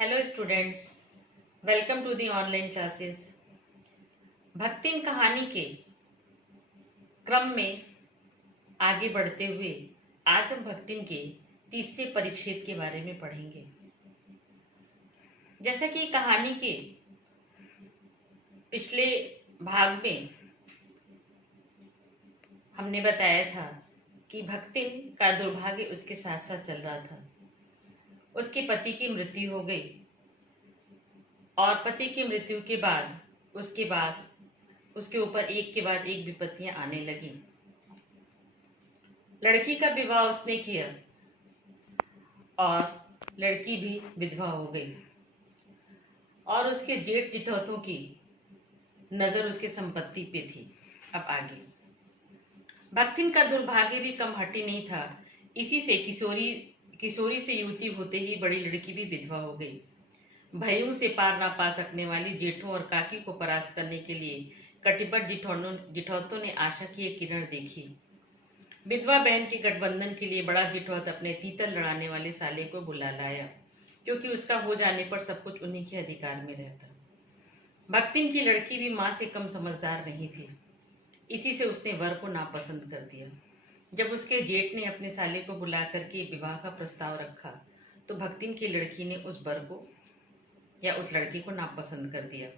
Hello students, welcome to the online classes. Bhaktin कहानी के क्रम में आगे बढ़ते हुए आज हम भक्तिन के तीसरे परिच्छेद के बारे में पढ़ेंगे। जैसा कि कहानी के पिछले भाग में हमने बताया था कि भक्तिन का दुर्भाग्य उसके साथ साथ चल रहा था। उसके पति की मृत्यु हो गई और पति की मृत्यु के बाद उसके ऊपर एक के बाद एक विपत्तियां आने लगी। लड़की का विवाह उसने किया और लड़की भी विधवा हो गई और उसके जेठ जिठौतों की नजर उसके संपत्ति पे थी। अब आगे भक्तिन का दुर्भाग्य भी कम हटी नहीं था। इसी से किशोरी से युवती होते ही बड़ी लड़की भी विधवा हो गई। भयों से पार ना पा सकने वाली जेठों और काकी को परास्त करने के लिए कटिबद्ध जिठौतों ने आशा की एक किरण देखी। विधवा बहन के गठबंधन के लिए बड़ा जिठौत अपने तीतर लड़ाने वाले साले को बुला लाया, क्योंकि उसका हो जाने पर सब कुछ उन्हीं के अधिकार में रहता। भक्तिन की लड़की भी माँ से कम समझदार नहीं थी। इसी से उसने वर को नापसंद कर दिया। जब उसके जेठ ने अपने साले को बुला करके विवाह का प्रस्ताव रखा तो भक्तिन की लड़की ने उस वर को या उस लड़की को नापसंद कर दिया।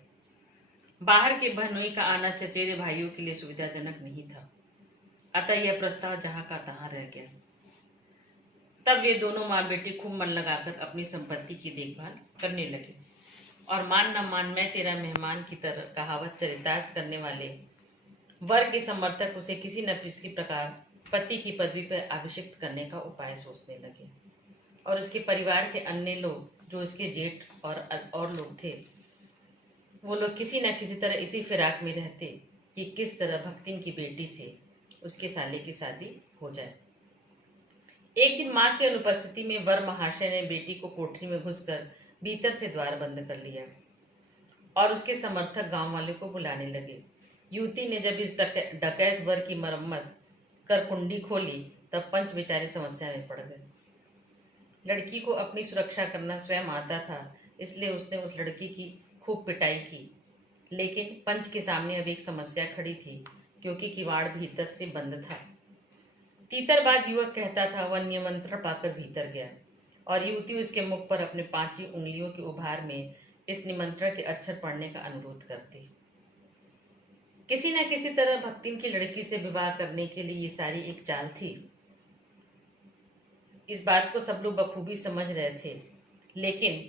बाहर के बहनोई का आना चचेरे भाइयों के लिए सुविधाजनक नहीं था, अतः यह प्रस्ताव जहां का तहां रह गया। तब वे दोनों माँ बेटी खूब मन लगाकर अपनी संपत्ति की देखभाल करने लगे और मान न मान मैं तेरा मेहमान की तरह कहावत चरितार्थ करने वाले वर के समर्थक उसे किसी न किसी प्रकार पति की पदवी पर अभिषिक्त करने का उपाय सोचने लगे। और उसके परिवार के अन्य लोग जो इसके जेठ और लोग थे, वो लोग किसी न किसी तरह इसी फिराक में रहते कि किस तरह भक्तिन की बेटी से उसके साले की शादी हो जाए। एक दिन माँ की अनुपस्थिति में वर महाशय ने बेटी को कोठरी में घुसकर भीतर से द्वार बंद कर लिया और उसके समर्थक गांव वाले को बुलाने लगे। युवती ने जब इस डकैत वर की मरम्मत कर कुंडी खोली तब पंच बेचारे समस्या में पड़ गए। लड़की को अपनी सुरक्षा करना स्वयं आता था, इसलिए उसने उस लड़की की खूब पिटाई की। लेकिन पंच के सामने अब एक समस्या खड़ी थी, क्योंकि किवाड़ भीतर से बंद था। तीतरबाज युवक कहता था वह निमंत्रण पाकर भीतर गया और युवती उसके मुख पर अपने 5 उंगलियों के उभार में इस निमंत्रण के अक्षर पढ़ने का अनुरोध करती। किसी न किसी तरह भक्तिन की लड़की से विवाह करने के लिए ये सारी एक चाल थी। इस बात को सब लोग बखूबी समझ रहे थे, लेकिन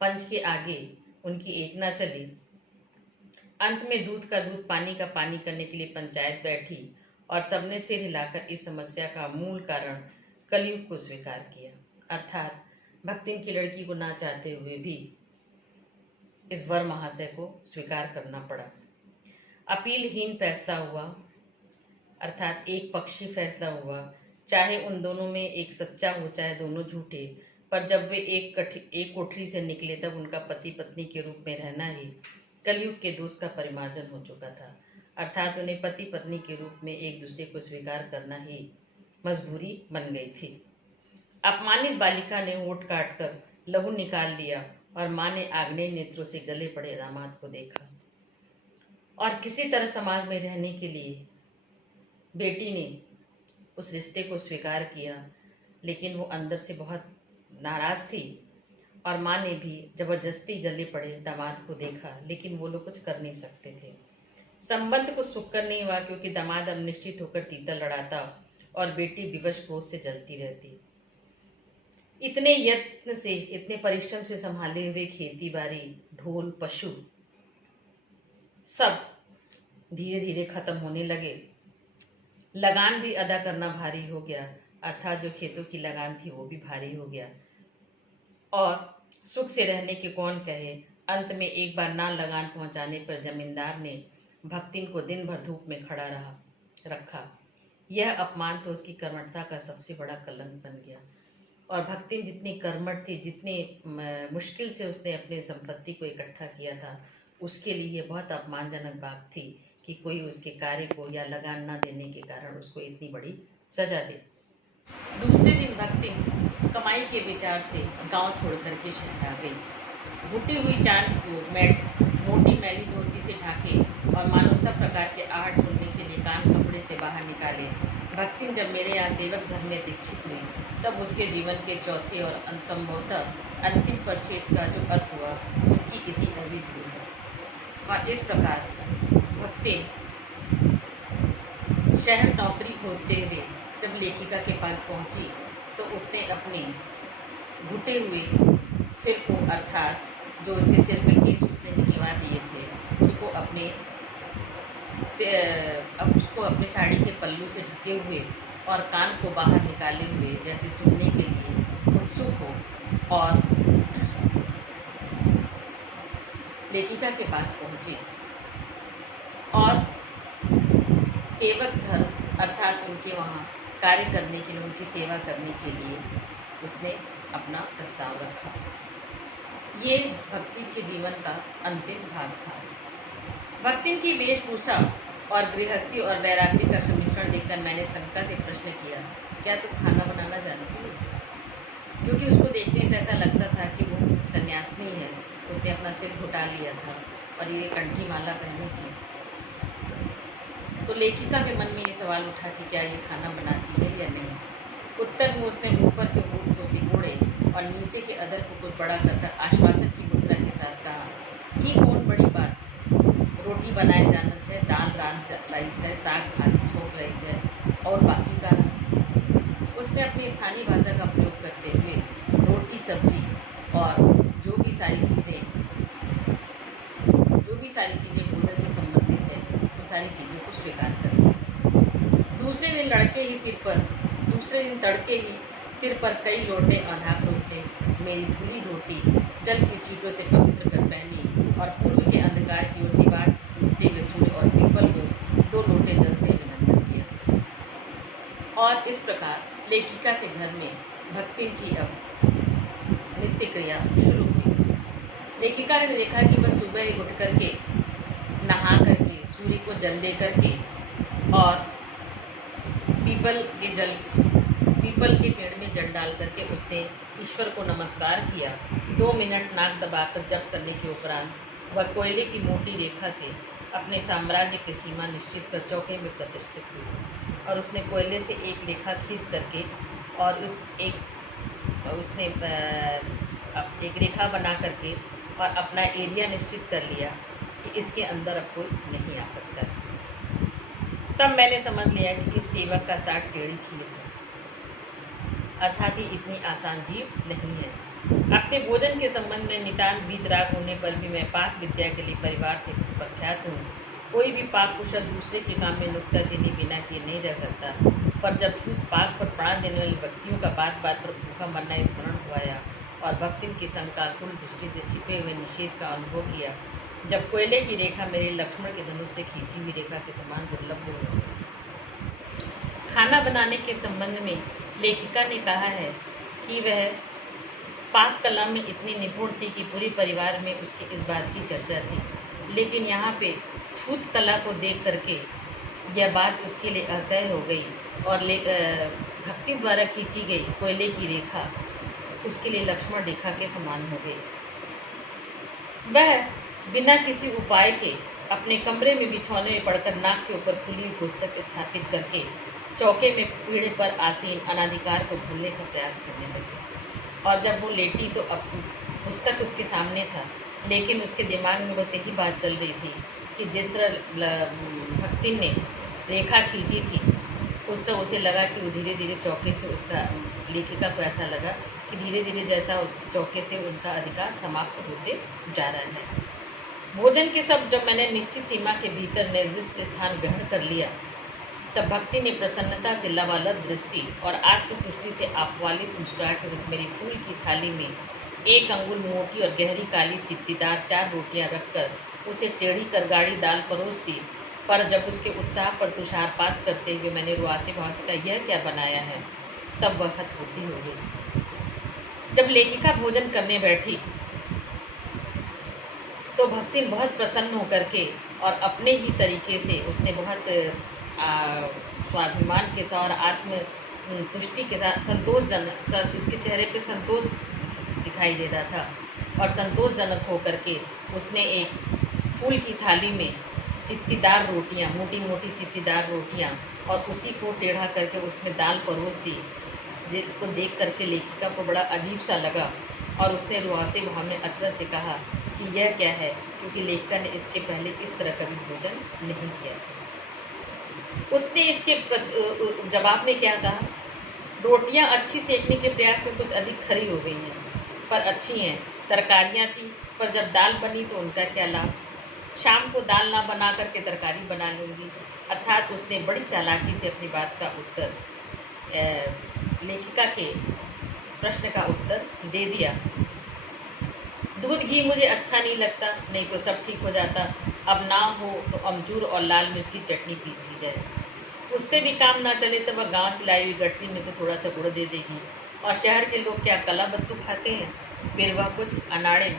पंच के आगे उनकी एक ना चली। अंत में दूध का दूध पानी का पानी करने के लिए पंचायत बैठी और सबने सिर हिलाकर इस समस्या का मूल कारण कलयुग को स्वीकार किया, अर्थात भक्तिन की लड़की को ना चाहते हुए भी इस वर महाशय को स्वीकार करना पड़ा। अपीलहीन फैसला हुआ, अर्थात एक पक्षी फैसला हुआ। चाहे उन दोनों में एक सच्चा हो चाहे दोनों झूठे, पर जब वे एक कोठरी से निकले तब उनका पति पत्नी के रूप में रहना ही कलयुग के दोष का परिमार्जन हो चुका था, अर्थात उन्हें पति पत्नी के रूप में एक दूसरे को स्वीकार करना ही मजबूरी बन गई थी। अपमानित बालिका ने होठ काटकर लहू निकाल लिया और माँ ने आग्नेय नेत्रों से गले पड़े दामाद को देखा और किसी तरह समाज में रहने के लिए बेटी ने उस रिश्ते को स्वीकार किया। लेकिन वो अंदर से बहुत नाराज थी और माँ ने भी जबरदस्ती गले पड़े दामाद को देखा, लेकिन वो लोग कुछ कर नहीं सकते थे। संबंध को सुखकर नहीं हुआ, क्योंकि दामाद अब निश्चित होकर तीतर लड़ाता और बेटी विवश क्रोध से जलती रहती। इतने यत्न से, इतने परिश्रम से संभाले हुए खेती बाड़ी, ढोल, पशु सब धीरे धीरे खत्म होने लगे। लगान भी अदा करना भारी हो गया, अर्थात जो खेतों की लगान थी वो भी भारी हो गया और सुख से रहने के कौन कहे। अंत में एक बार ना लगान पहुंचाने पर जमींदार ने भक्तिन को दिन भर धूप में खड़ा रखा। यह अपमान तो उसकी कर्मठता का सबसे बड़ा कलंक बन गया और भक्तिन जितनी कर्मठ थी, जितनी मुश्किल से उसने अपने संपत्ति को इकट्ठा किया था, उसके लिए बहुत अपमानजनक बात थी कि कोई उसके कार्य को या लगान न देने के कारण उसको इतनी बड़ी सजा दे। दूसरे दिन भक्तिन कमाई के विचार से गांव छोड़ करके शहर आ गई। घुटी हुई चांद को मोटी मैली धोती से ढाके और मानो सब प्रकार के आहट सुनने के लिए कान कपड़े से बाहर निकाले भक्तिन जब मेरे यहाँ सेवक धर्म में दीक्षित हुई, तब उसके जीवन के चौथे और संभवतः अंतिम परिच्छेद का जो अर्थ हुआ उसकी इति अवधि हुई है। और इस प्रकार भक्तिन शहर नौकरी खोजते हुए जब लेखिका के पास पहुंची तो उसने अपने घुटे हुए सिर को, अर्थात जो उसके सिर पे केस उसने निकलवा दिए थे, उसको अपने साड़ी के पल्लू से ढके हुए और कान को बाहर निकाले हुए जैसे सुनने के लिए उत्सुक हो और लेखिका के पास पहुंची और सेवक धर्म अर्थात उनके वहाँ कार्य करने के लिए, उनकी सेवा करने के लिए उसने अपना प्रस्ताव रखा। ये भक्ति के जीवन का अंतिम भाग था। भक्तिन की वेशभूषा और गृहस्थी और वैराग्य का सम्मिश्रण देखकर मैंने शंका से प्रश्न किया, क्या तुम खाना बनाना जानती हो? क्योंकि उसको देखने से ऐसा लगता था कि वो सन्यासिनी है। उसने अपना सिर घुटा लिया था और ये कंठी माला पहनी थी। तो लेखिका के मन में ये सवाल उठा कि क्या ये खाना बनाती है या नहीं। उत्तर में उसने ऊपर के होंठ को सिकोड़े और नीचे के अदर को कुछ बड़ा कर आश्वासन की मुद्रा के साथ कहा, ये कौन बड़ी बात, रोटी बनाए जानत है, दाल रांध लाई है, साग भाजी छोड़ रही है और बाकी का। उसने अपनी स्थानीय भाषा का प्रयोग करते हुए रोटी सब्जी और जो भी सारी चीज़ें भोजन से संबंधित है वो सारी चीज़ों को स्वीकार कर दी। दूसरे दिन तड़के ही सिर पर कई लोटे आधार उसने मेरी धुली धोती जल की चीटों से पवित्र कर पहनी और पूर्व के अंधकार की ओर दीवार टूटते हुए सूर्य और पीपल को 2 लोटे जल से अभिनंदन किया। और इस प्रकार लेखिका के घर में भक्ति की अब नित्य क्रिया शुरू हुई। लेखिका ने देखा कि वह सुबह ही उठ करके नहा करके सूर्य को जल दे करके और पीपल के पेड़ में जल डाल करके उसने ईश्वर को नमस्कार किया। 2 मिनट नाक दबाकर जप करने के उपरांत वह कोयले की मोटी रेखा से अपने साम्राज्य की सीमा निश्चित कर चौके में प्रतिष्ठित हुई और उसने कोयले से एक रेखा खींच करके और उसने एक रेखा बना करके और अपना एरिया निश्चित कर लिया कि इसके अंदर अब कोई नहीं आ सकता। तब मैंने समझ लिया कि इस सेवक का साथ टेढ़ी खीर है, अर्थात ही इतनी आसान जीव नहीं है। अपने भोजन के संबंध में नितांत वीतराग होने पर भी मैं पाक विद्या के लिए परिवार से प्रख्यात हूँ। कोई भी पाक कुशल दूसरे के काम में नुक्ताचीनी बिना किए नहीं रह सकता, पर जब छूत पाक पर प्राण देने वाली व्यक्तियों का बात बात पर भूखा मरना स्मरण हुआ और भक्ति की संकाकुल दृष्टि से छिपे हुए निषेध का अनुभव किया, जब कोयले की रेखा मेरे लक्ष्मण के धनुष से खींची हुई रेखा के समान दुर्लभ हो। खाना बनाने के संबंध में लेखिका ने कहा है कि वह पाक कला में इतनी निपुण थी कि पूरे परिवार में उसकी इस बात की चर्चा थी। लेकिन यहाँ पे छूत कला को देख करके यह बात उसके लिए असह्य हो गई और भक्ति द्वारा खींची गई कोयले की रेखा उसके लिए लक्ष्मण रेखा के समान हो गई। वह बिना किसी उपाय के अपने कमरे में बिछौने में पड़कर नाक के ऊपर खुली हुई पुस्तक स्थापित करके चौके में पीढ़े पर आसीन अनाधिकार को भूलने का प्रयास करने लगे। और जब वो लेटी तो पुस्तक उसके सामने था, लेकिन उसके दिमाग में बस यही बात चल रही थी कि जिस तरह भक्ति ने रेखा खींची थी उस तरह उसे लगा कि वो धीरे धीरे चौके से उसका लेखिका को ऐसा लगा कि धीरे धीरे जैसा उस चौके से उनका अधिकार समाप्त होते जा रहा है। भोजन के सब जब मैंने निश्चित सीमा के भीतर निर्दिष्ट स्थान ग्रहण कर लिया, तब भक्ति ने प्रसन्नता से लबालब दृष्टि और आत्मतुष्टि से आह्वालित मुस्कुराहट के साथ मेरी फूल की थाली में 1 अंगुल मोटी और गहरी काली चित्तीदार 4 रोटियां रखकर उसे टेढ़ी कर गाढ़ी दाल परोस दी। पर जब उसके उत्साह पर तुषारपात करते हुए मैंने रुआसे भाव से कहा, यह क्या बनाया है, तब वह हतबुद्धि हो गई। जब लेखिका भोजन करने बैठी तो भक्ति बहुत प्रसन्न होकर के और अपने ही तरीके से उसने बहुत स्वाभिमान के साथ और आत्म तुष्टि के साथ संतोषजनक, उसके चेहरे पे संतोष दिखाई दे रहा था और संतोषजनक होकर के उसने एक फूल की थाली में चित्तीदार रोटियां, मोटी मोटी चित्तीदार रोटियां, और उसी को टेढ़ा करके उसमें दाल परोस दी, जिसको देख करके लेखिका को बड़ा अजीब सा लगा और उसने रुआसे भाव में अचरज से कहा कि यह क्या है, क्योंकि लेखिका ने इसके पहले इस तरह कभी भोजन नहीं किया। उसने इसके जवाब में क्या कहा, रोटियां अच्छी सेकने के प्रयास में कुछ अधिक खरी हो गई हैं, पर अच्छी हैं। तरकारियां थी, पर जब दाल बनी तो उनका क्या लाभ। शाम को दाल ना बना करके तरकारी बना लूँगी। अर्थात उसने बड़ी चालाकी से अपनी बात का उत्तर, लेखिका के प्रश्न का उत्तर दे दिया। दूध घी मुझे अच्छा नहीं लगता, नहीं तो सब ठीक हो जाता। अब ना हो तो अमचूर और लाल मिर्च की चटनी पीस ली जाए। उससे भी काम ना चले तो वह गांव से लाई हुई गठरी में से थोड़ा सा गुड़ दे देगी। और शहर के लोग क्या कला बत्तू खाते हैं, फिर वह कुछ अनाड़े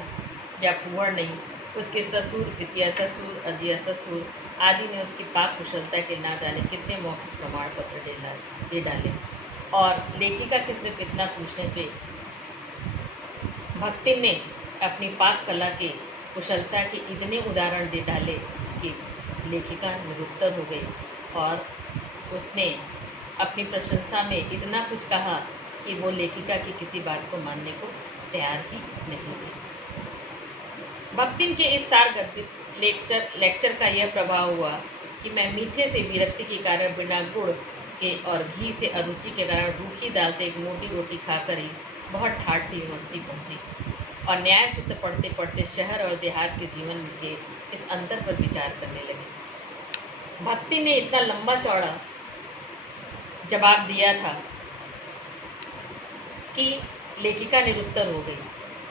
या फूहड़ नहीं। उसके ससुर, पितिया ससुर, अजिया ससुर आदि ने उसकी पाक कुशलता के ना जाने कितने मौखिक प्रमाण पत्र दे डाले, और लेखिका के सिर्फ इतना पूछने पे भक्ति ने अपनी पाक कला के कुशलता के इतने उदाहरण दे डाले कि लेखिका निरुत्तर हो गई, और उसने अपनी प्रशंसा में इतना कुछ कहा कि वो लेखिका की किसी बात को मानने को तैयार ही नहीं थी। भक्तिन के इस सारगर्भित लेक्चर का यह प्रभाव हुआ कि मैं मीठे से विरक्ति के कारण, बिना गुड़ के और घी से अरुचि के कारण रूखी दाल से एक मोटी रोटी खाकर ही बहुत ठाठ से यूनिवर्सिटी पहुंची, और न्याय सूत्र पढ़ते पढ़ते शहर और देहात के जीवन के इस अंतर पर विचार करने लगी। भक्ति ने इतना लंबा चौड़ा जवाब दिया था कि लेखिका निरुत्तर हो गई,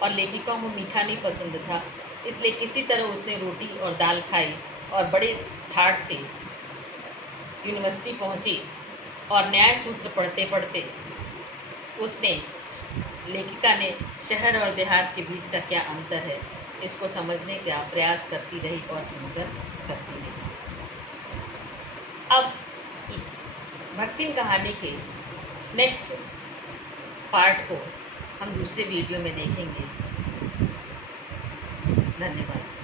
और लेखिका को मीठा नहीं पसंद था, इसलिए किसी तरह उसने रोटी और दाल खाई और बड़े ठाठ से यूनिवर्सिटी पहुंची, और न्याय सूत्र पढ़ते पढ़ते उसने, लेखिका ने शहर और देहात के बीच का क्या अंतर है इसको समझने का प्रयास करती रही और चिंतन करती रही। अब भक्ति कहानी के नेक्स्ट पार्ट को हम दूसरे वीडियो में देखेंगे। धन्यवाद।